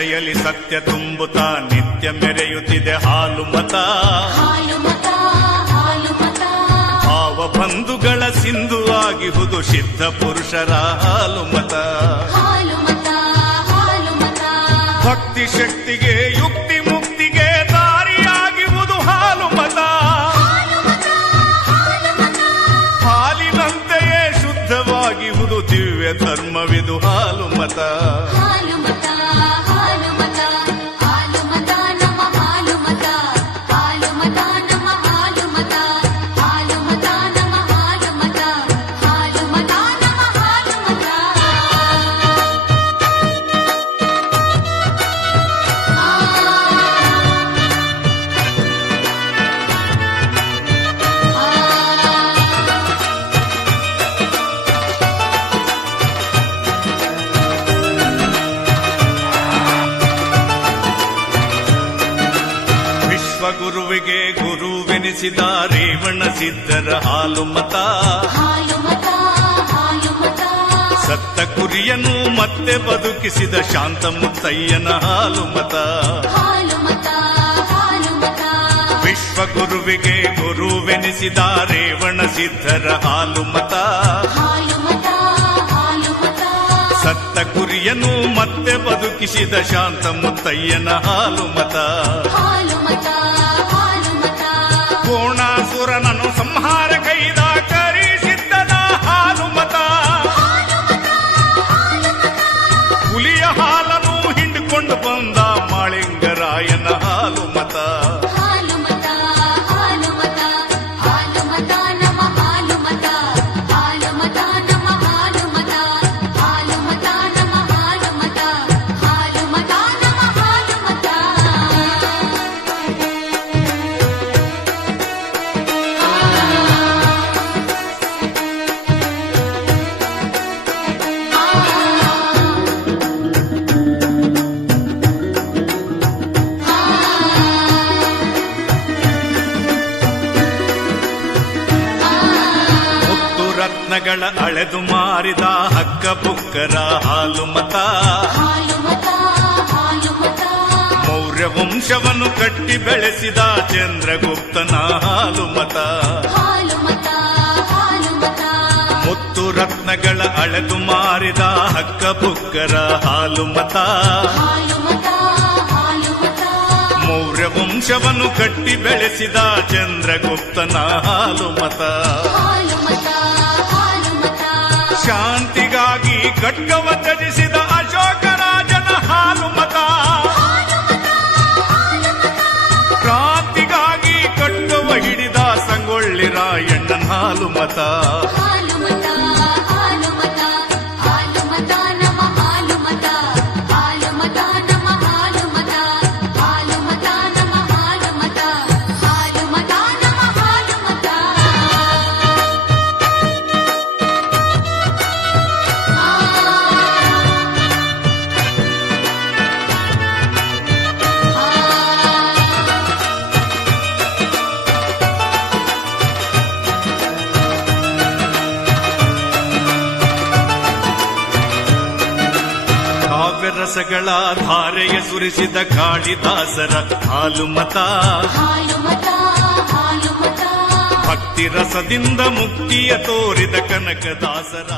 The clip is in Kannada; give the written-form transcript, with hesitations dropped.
ಹೊಟ್ಟೆಯಲ್ಲಿ ಸತ್ಯ ತುಂಬುತ್ತಾ ನಿತ್ಯ ಮೆರೆಯುತ್ತಿದೆ ಹಾಲು ಮತ. ಭಾವ ಬಂಧುಗಳ ಸಿಂಧು ಆಗಿಹುದು ಸಿದ್ಧ ಪುರುಷರ ಹಾಲು ಮತ. ಭಕ್ತಿ ಶಕ್ತಿಗೆ ಯುಕ್ತಿ ಮುಕ್ತಿಗೆ ದಾರಿಯಾಗಿರುವುದು ಹಾಲು ಮತ. ಹಾಲಿನಂತೆಯೇ ಶುದ್ಧವಾಗಿರುವುದು ದಿವ್ಯ ಧರ್ಮವಿದು ಹಾಲು ಮತ. ಗುರುವಿಗೆ ಗುರುವೆನಿಸಿದ ರೇವಣ ಸಿದ್ಧರ ಹಾಲು ಮತ. ಸತ್ತ ಕುರಿಯನ್ನು ಮತ್ತೆ ಬದುಕಿಸಿದ ಶಾಂತ ಮುತ್ತಯ್ಯನ ಹಾಲು ಮತ. ವಿಶ್ವ ಗುರುವಿಗೆ ಗುರುವೆನಿಸಿದ ರೇವಣ ಸಿದ್ಧರ ಹಾಲು ಮತ. ಸತ್ತ ಕುರಿಯನ್ನು ಮತ್ತೆ ಬದುಕಿಸಿದ ಶಾಂತ ಮುತ್ತಯ್ಯನ ಹಾಲು ಮತ. ಕೋಣಾಸುರನನ್ನು ಸಂಹಾರ ಕೈದ ಕರಿಸಿದ್ದನ ಹಾಲು ಮತ. ಹುಲಿಯ ಹಾಲನ್ನು ಹಿಂಡಿಕೊಂಡು ಬಂದ ಮಾಳಿಂಗರಾಯನ ಹಾಲು ಮತ. ರತ್ನಗಳ ಅಳೆದು ಮಾರಿದ ಹಕ್ಕ ಬುಕ್ಕರ ಹಾಲು ಮತ. ಮೌರ್ಯ ವಂಶವನ್ನು ಕಟ್ಟಿ ಬೆಳೆಸಿದ ಚಂದ್ರಗುಪ್ತನ ಹಾಲು ಮತ. ಮುತ್ತು ರತ್ನಗಳ ಅಳೆದು ಮಾರಿದ ಹಕ್ಕ ಬುಕ್ಕರ ಹಾಲು ಮತ. ಮೌರ್ಯ ವಂಶವನ್ನು ಕಟ್ಟಿ ಬೆಳೆಸಿದ ಚಂದ್ರಗುಪ್ತನ ಹಾಲು ಮತ. ಶಾಂತಿಗಾಗಿ ಖಡ್ಗವ ತ್ಯಜಿಸಿದ ಅಶೋಕರಾಜನ ಹಾಲು ಮತ. ಕ್ರಾಂತಿಗಾಗಿ ಖಡ್ಗವ ಹಿಡಿದ ಸಂಗೊಳ್ಳಿ ರಾಯಣ್ಣನ ಹಾಲು ಮತ. ರಸಗಳ ಧಾರೆಯ ಸುರಿಸಿದ ಕಾಳಿದಾಸರ ಹಾಲು ಮತ. ಭಕ್ತಿ ರಸದಿಂದ ಮುಕ್ತಿಯ ತೋರಿದ ಕನಕದಾಸರ